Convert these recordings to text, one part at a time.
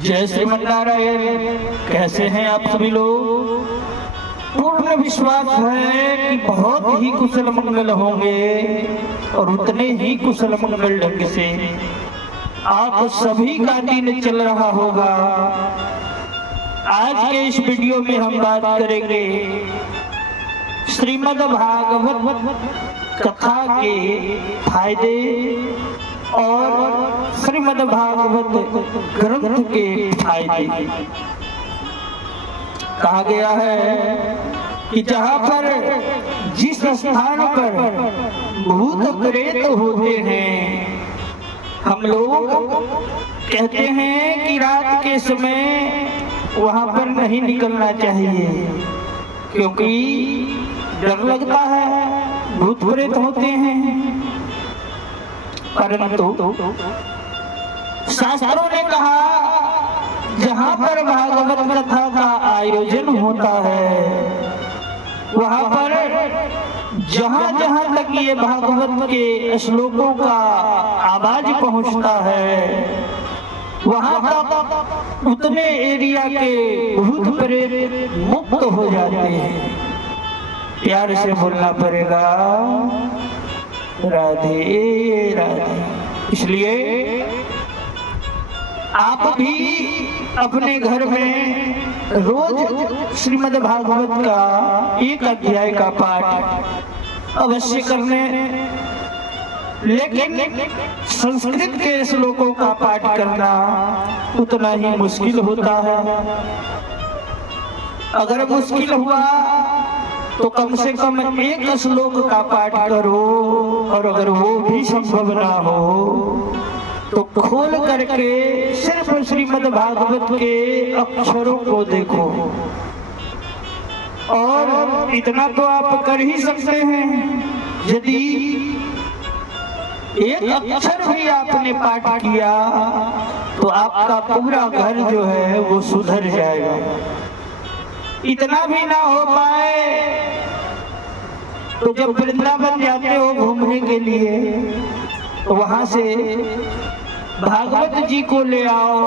जय श्रीमन्नारायण। कैसे हैं आप सभी लोग? पूर्ण विश्वास है कि बहुत ही कुशल मंगल होंगे और उतने ही कुशल मंगल ढंग से आप सभी का दिन चल रहा होगा। आज के इस वीडियो में हम बात करेंगे श्रीमद् भागवत कथा के फायदे और श्रीमद् भागवत ग्रंथ के फायदे। कहा गया है कि जहाँ पर जिस स्थान पर भूत प्रेत होते हैं, हम लोग कहते हैं कि रात के समय वहाँ पर नहीं निकलना चाहिए क्योंकि डर लगता है, भूत प्रेत होते हैं। परंतु शास्त्रों ने कहा जहाँ पर भागवत कथा का आयोजन होता है, वहाँ पर जहाँ जहाँ तक ये भागवत के श्लोकों का आवाज पहुँचता है, वहाँ तक उतने एरिया के भूत प्रेत मुक्त हो जाते हैं। प्यार से बोलना पड़ेगा, राधे राधे। इसलिए आप भी अपने घर में रोज श्रीमद् भागवत का एक अध्याय का पाठ अवश्य करने, लेकिन संस्कृत के श्लोकों का पाठ करना उतना ही मुश्किल होता है। अगर मुश्किल हुआ तो कम से कम एक श्लोक का पाठ करो, और अगर वो भी संभव ना हो तो खोल करके सिर्फ श्रीमद् भागवत के अक्षरों को देखो। और इतना तो आप कर ही सकते हैं, यदि एक अक्षर भी आपने पाठ किया तो आपका पूरा घर जो है वो सुधर जाएगा। इतना भी ना हो पाए तो जब वृंदावन जाते हो घूमने के लिए तो वहां से भागवत जी को ले आओ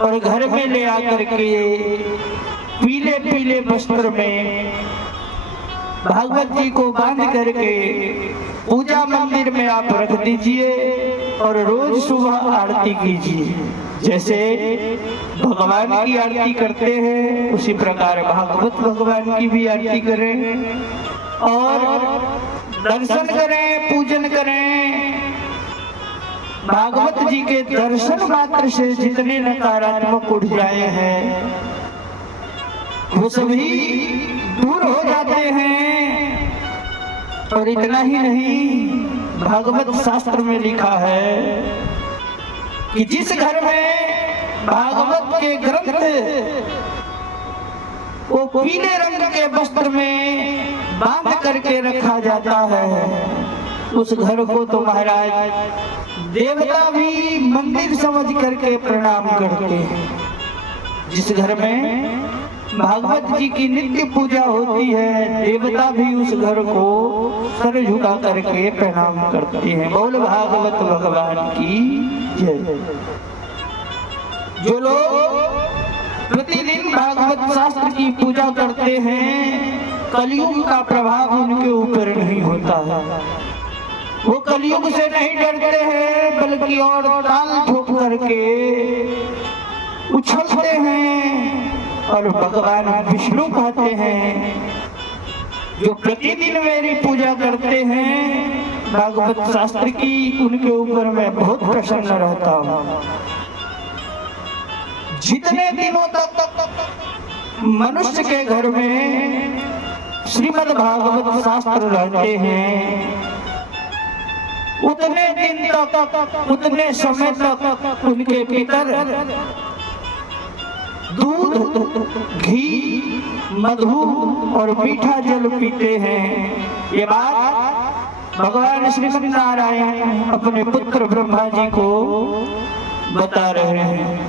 और घर में ले आकर के पीले पीले वस्त्र में भागवत जी को बांध करके पूजा मंदिर में आप रख दीजिए और रोज सुबह आरती कीजिए। जैसे भगवान की आरती करते हैं उसी प्रकार भागवत भगवान की भी आरती करें और दर्शन करें, पूजन करें। भागवत जी के दर्शन मात्र से जितने नकारात्मक ऊर्जाएं हैं वो सभी दूर हो जाते हैं। और इतना ही नहीं, भागवत शास्त्र में लिखा है कि जिस घर में भागवत के ग्रंथ वो पीले रंग के वस्त्र में बांध करके रखा जाता है, उस घर को तो महाराज देवता भी मंदिर समझ करके प्रणाम करते हैं। जिस घर में भागवत जी की नित्य पूजा होती है, देवता भी उस घर को सर झुका करके प्रणाम करते हैं। बोल भागवत भगवान की जय। जो लोग प्रतिदिन भागवत शास्त्र की पूजा करते हैं, कलयुग का प्रभाव उनके ऊपर नहीं होता है। वो कलयुग से नहीं डरते हैं बल्कि और ताल ठोक करके उछलते हैं और भगवान विष्णु कहते हैं जो प्रतिदिन मेरी पूजा करते हैं भागवत शास्त्र की, उनके ऊपर मैं बहुत प्रसन्न रहता हूँ। जितने दिनों तक मनुष्य के घर में श्रीमद् भागवत शास्त्र रहते हैं, उतने दिन तक, उतने समय तक उनके भीतर दूध, घी, मधु और मीठा जल पीते हैं। ये बात भगवान श्री नारायण अपने पुत्र ब्रह्मा जी को बता रहे हैं।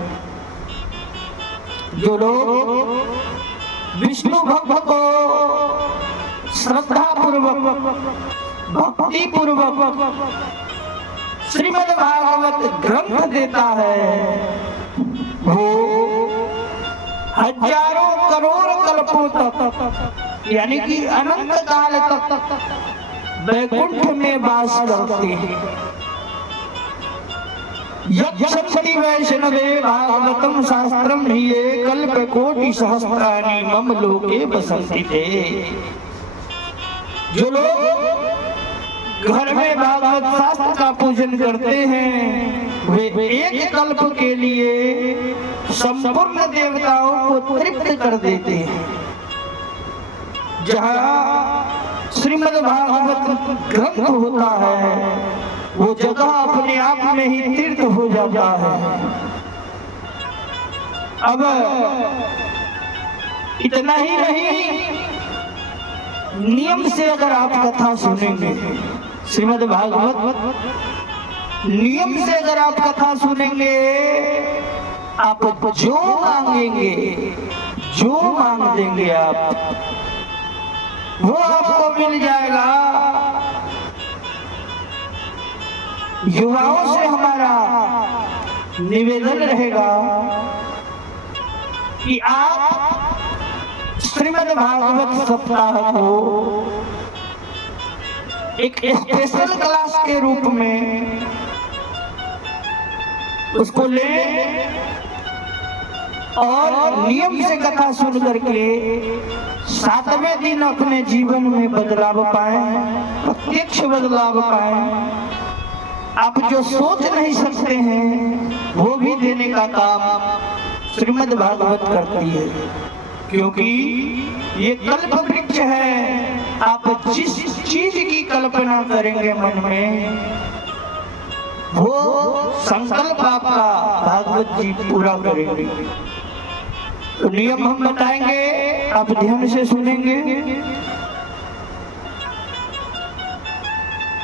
जो लोग विष्णु भक्त को श्रद्धा पूर्वक, भक्ति पूर्वक श्रीमद् भागवत ग्रंथ देता है, वो हजारों करोड़ कल्पों तक, यानी कि अनंत काल तक वैकुंठ में वास करते हैं। यक्षन्ति वैष्णवे भागवतम शास्त्रम ये कल्पकोटि सहस्राणि मम लोके बसन्ति ते। जो लोग घर में भागवत शास्त्र का पूजन करते हैं वे एक कल्प के लिए संपूर्ण देवताओं को तृप्त कर देते हैं। जहाँ श्रीमद् भागवत ग्रंथ होता है वो जगह अपने आप में ही तीर्थ हो जाता है। अब इतना ही नहीं, नियम से अगर आप कथा सुनेंगे श्रीमद् भागवत, नियम से अगर आप कथा सुनेंगे, आप जो मांगेंगे, जो मांग देंगे आप, वो आपको मिल जाएगा। युवाओं से हमारा निवेदन रहेगा कि आप श्रीमद् भागवत सप्ताह को एक स्पेशल क्लास के रूप में उसको लें और नियम से कथा सुन करके 7वें दिन अपने जीवन में बदलाव पाए, प्रत्यक्ष बदलाव पाए। आप जो सोच नहीं सकते हैं वो भी देने का काम श्रीमद् भागवत करती है, क्योंकि ये कल्प वृक्ष है। आप जिस चीज की कल्पना करेंगे मन में, वो संकल्प आपका भागवत जी पूरा करेंगे। तो नियम हम बताएंगे, आप ध्यान से सुनेंगे।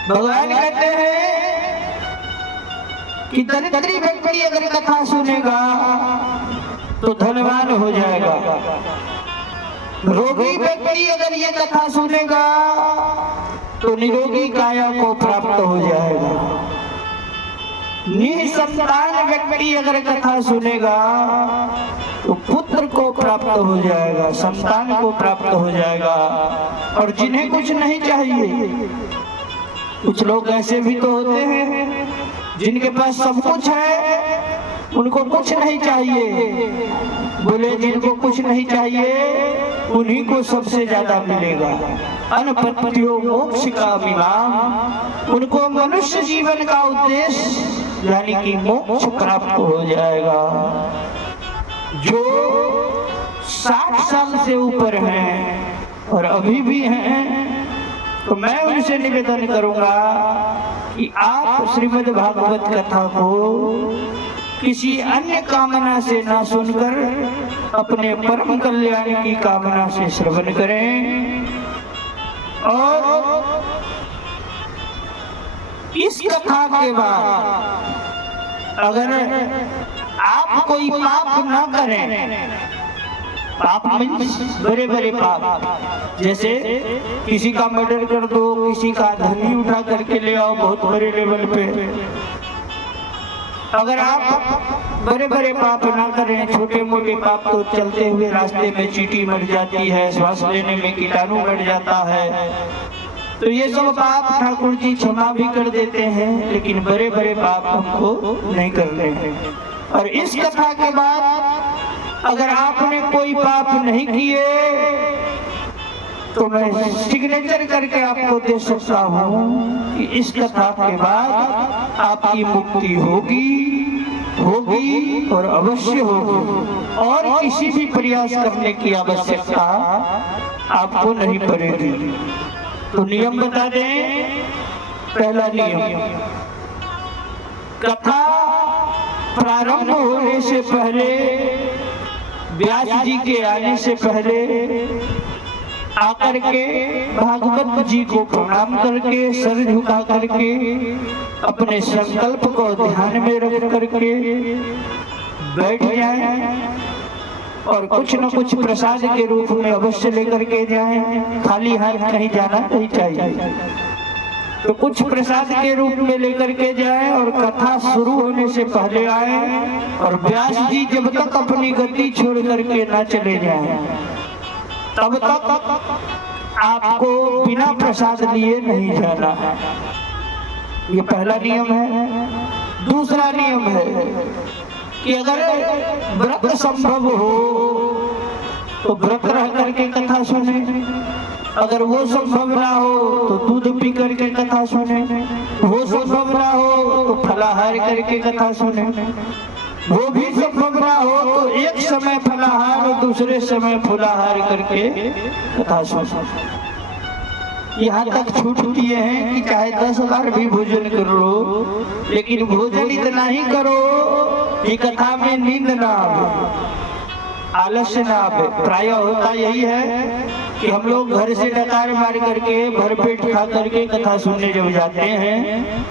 भगवान कहते हैं कि दरिद्री व्यक्ति अगर कथा सुनेगा तो धनवान हो जाएगा, रोगी व्यक्ति अगर ये कथा सुनेगा तो निरोगी काया को प्राप्त हो जाएगा, निसंतान व्यक्ति अगर कथा सुनेगा तो पुत्र को प्राप्त हो जाएगा, संतान को प्राप्त हो जाएगा। और जिन्हें कुछ नहीं चाहिए, कुछ लोग ऐसे भी तो होते हैं जिनके पास सब कुछ है, उनको कुछ नहीं चाहिए। बोले जिनको कुछ नहीं चाहिए उन्हीं को सबसे ज्यादा मिलेगा। अनपत्यो मोक्ष का विमान, उनको मनुष्य जीवन का उद्देश्य यानी कि मोक्ष प्राप्त हो जाएगा। जो 60 साल से ऊपर हैं और अभी भी हैं, तो मैं उनसे निवेदन करूंगा कि आप श्रीमद् भागवत कथा को किसी अन्य कामना से ना सुनकर अपने परम कल्याण की कामना से श्रवण करें। और इस कथा के बाद अगर आप कोई पाप ना करें, पाप मीन्स बड़े बड़े पाप, जैसे किसी का मर्डर कर दो, किसी का धनी उठा करके ले आओ बहुत बड़े लेवल पे। अगर आप बड़े बड़े पाप ना करें, छोटे मोटे पाप तो चलते हुए रास्ते में चींटी मर जाती है, श्वास लेने में कीटाणु मर जाता है, तो ये सब पाप ठाकुर जी क्षमा भी कर देते हैं, लेकिन बड़े बड़े पाप हमको नहीं करने हैं। और इस कथा के बाद अगर आपने कोई पाप नहीं किए तो मैं सिग्नेचर करके आपको दे सकता हूँ कि इस कथा के बाद आपकी मुक्ति होगी और अवश्य होगी, और किसी भी प्रयास करने की आवश्यकता आपको नहीं पड़ेगी। तो नियम बता दें। पहला नियम, कथा प्रारंभ होने से पहले, व्यास जी के आने से पहले आकर के भागवत जी को प्रणाम करके, सर झुका करके, अपने संकल्प को ध्यान में रख करके बैठ जाएं और कुछ न कुछ प्रसाद के रूप में अवश्य लेकर के जाएं। खाली हाथ कहीं जाना नहीं चाहिए। तो कुछ प्रसाद के रूप में लेकर के जाएं और कथा शुरू होने से पहले आए, और व्यास जी जब तक अपनी गद्दी छोड़ करके ना चले जाएं तब तक आपको बिना प्रसाद लिए नहीं जाना है। ये पहला नियम है। दूसरा नियम है कि अगर व्रत संभव हो तो व्रत रह करके कथा सुने, अगर वो संभव ना हो तो दूध पी करके कथा सुने, वो संभव ना हो तो फलाहार करके कथा सुने, वो भी संभव ना हो तो एक समय फलाहार और दूसरे समय फलाहार करके कथा सुने। यहाँ तक छूट दिए हैं कि चाहे 10 बार भी भोजन कर लो, लेकिन भोजन इतना ही करो कि कथा में नींद ना आवे, आलस्य ना आवे। प्राय होता यही है कि हम लोग घर से डकार मार करके भरपेट खा करके कथा सुनने जब जाते हैं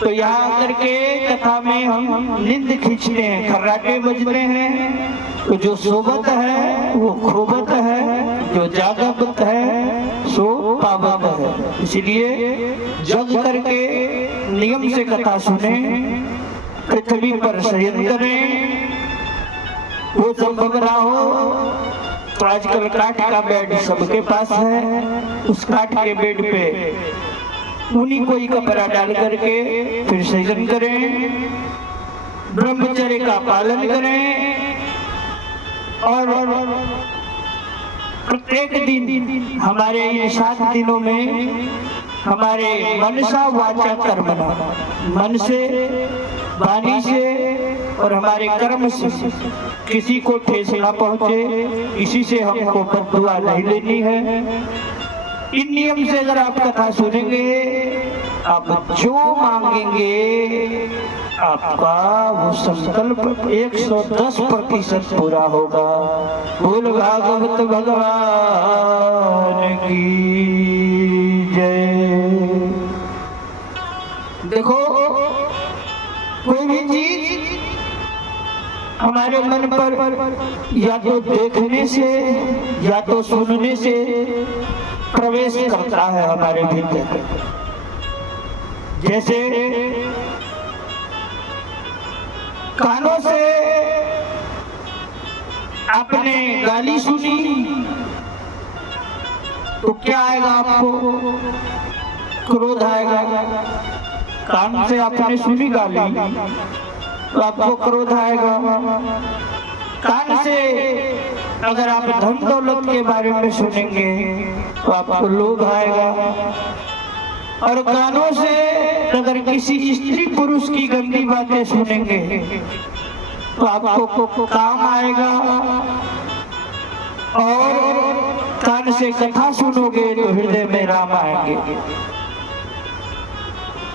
तो यहाँ आकर के कथा में हम नींद खींचते हैं, खर्राटे बजते हैं। तो जो सोबत है वो खोबत है, जो जागत है सो पावत है। इसलिए जग करके नियम से कथा सुने, पृथ्वी पर शयन करें। वो संभव ना हो तो आजकल काठ का बेड सबके पास है, उस काठ के बेड पे ऊनी कोई कपड़ा डाल करके फिर शयन करें, ब्रह्मचर्य का पालन करें। और प्रत्येक दिन हमारे इन 7 दिनों में हमारे मनसा वाचा कर्मणा, मन से, वाणी से और हमारे कर्म से किसी को ठेस ना पहुंचे, किसी से हमको बद्दुआ नहीं लेनी है। इन नियम से अगर आप कथा सुनेंगे, आप जो मांगेंगे आपका वो संकल्प 110% पूरा होगा। बोल भागवत भगवान की जय। देखो, कोई भी चीज हमारे मन पर या तो देखने से या तो सुनने से प्रवेश करता है हमारे भीतर। जैसे कानों से आपने गाली सुनी तो क्या आएगा आपको? क्रोध आएगा। कान से आपने सुनी गाली तो आपको क्रोध आएगा। कान से अगर आप धन दौलत के बारे में सुनेंगे तो आपको लोभ आएगा। और कानों से अगर किसी स्त्री पुरुष की गंदी बातें सुनेंगे तो आपको काम आएगा। और कान से कथा सुनोगे तो हृदय में राम आएंगे,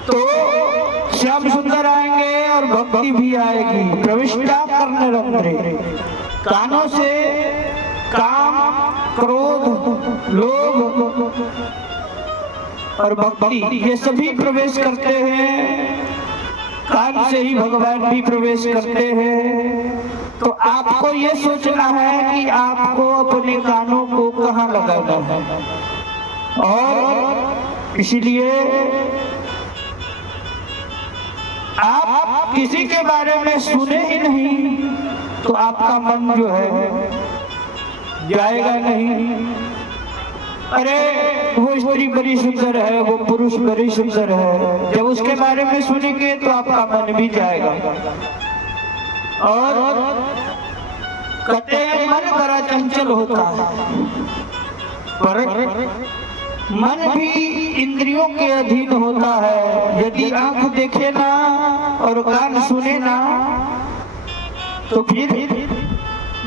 तो श्याम सुंदर आएंगे और भक्ति भी आएगी। प्रविष्टा कर्ण रंध्रे। कानों से काम, क्रोध, लोभ और भक्ति ये सभी प्रवेश करते हैं। कान से ही भगवान भी प्रवेश करते हैं। तो आपको ये सोचना है कि आपको अपने कानों को कहाँ लगाना है। और इसीलिए आप किसी के बारे में सुने ही नहीं तो आपका मन जो है जाएगा नहीं। अरे वो स्त्री बड़ी सुंदर है, वो पुरुष बड़ी सुंदर है, जब उसके बारे में सुनेंगे तो आपका मन भी जाएगा। और कहते हैं मन बड़ा चंचल होता है, पर मन भी इंद्रियों के अधीन होता है। यदि आंख देखे ना और कान सुने ना तो फिर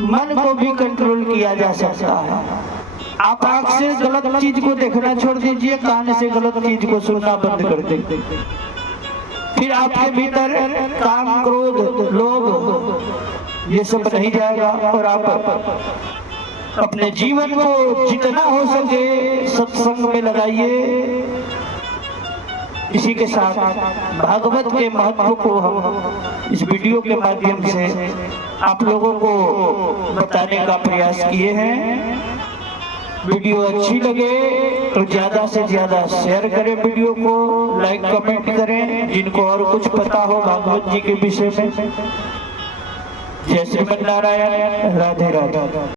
मन को भी कंट्रोल किया जा सकता है। आप आंख से गलत चीज को देखना छोड़ दीजिए, कान से गलत चीज को सुनना बंद कर दीजिए, फिर आपके भीतर काम, क्रोध, लोभ ये सब नहीं जाएगा। और आप अपने जीवन को जितना हो सके सत्संग में लगाइए। इसी के साथ भागवत के महत्व को हम इस वीडियो के माध्यम से आप लोगों को बताने का प्रयास किए हैं। वीडियो अच्छी लगे तो ज्यादा से ज्यादा शेयर करें वीडियो को, लाइक कमेंट करें। जिनको और कुछ पता हो भागवत जी के विषय में। जय श्रीमन नारायण। राधे राधे।